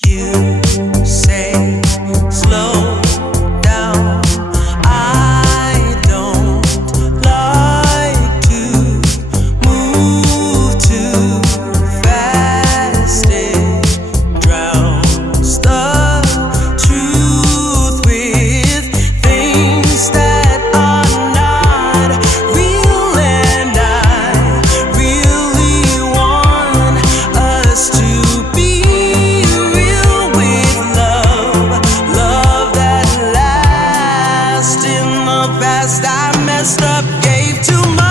You say slow down. I don't like to move too fast. It drowns the truth with things that are not real, and I really want us to be real with love that lasts. In the past I messed up, gave too much.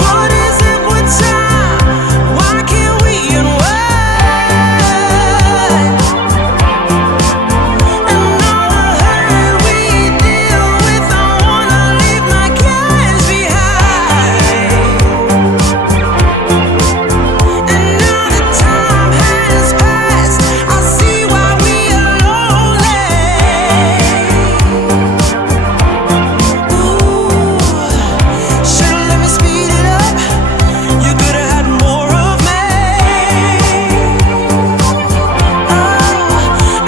What is it with time? Why can't we unwind? And all the hurt we deal with, I wanna leave my cares behind. And now that time has passed, I see why we are lonely. Ooh, should've let me speed it up. You could've had more of me.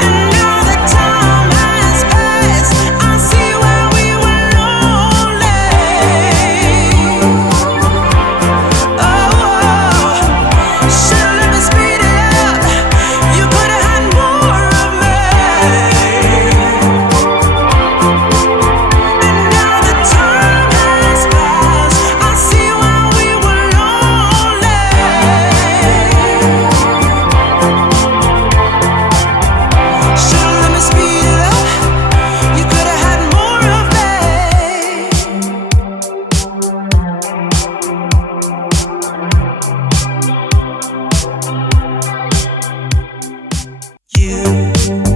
And now that time has passed, I see why we were lonely. Should've let me speed it up. You could've had more of me. And now that time has passed, I see why we were lonely. Should've let me speed it up. You could've had more of me. You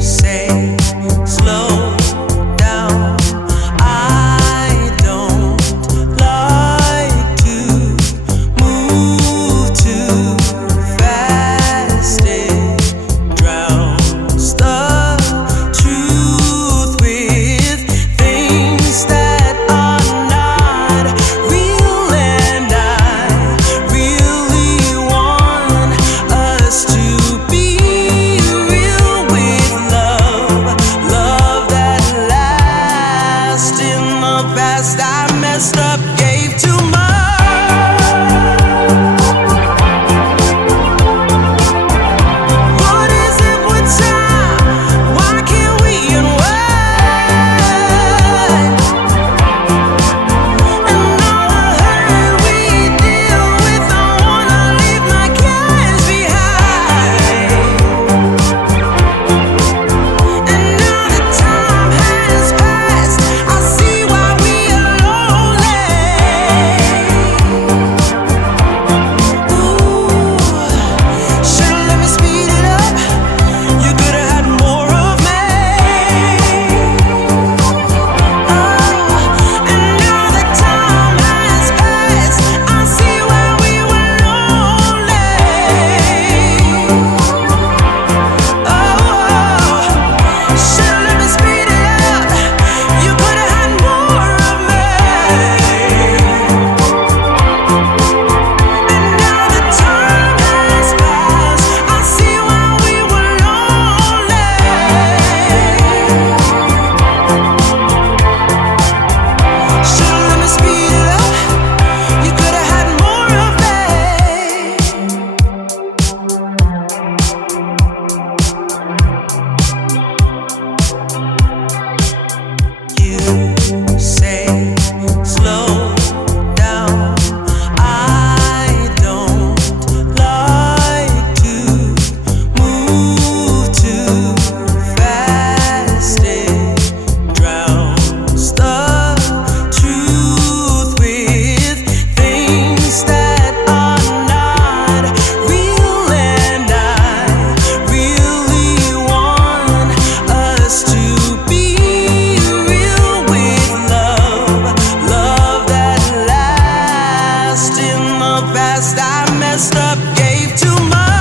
say slow down. I don't like to move too fast. It drowns the truth with things that are not real, and I really want us to be real with love that lasts. In the past I messed up, gave too much. What is it with time? Why can't we unwind? And all the hurt we deal with, I wanna leave my cares behind. And now that time has passed, I see why we are lonely. Ooh, should've let me speed it up. You could've had more of me. And now that time has passed, I see why we were lonely. Should've let me speed it up. You could've had more of me. And now that time has passed, I see why we were lonely. Should've let me speed it up. You could've had more of me. You say slow down. I don't like to move too fast. It drowns the truth with things that are not real, and I really want us to be real with love that lasts. In the past I messed up, gave too much.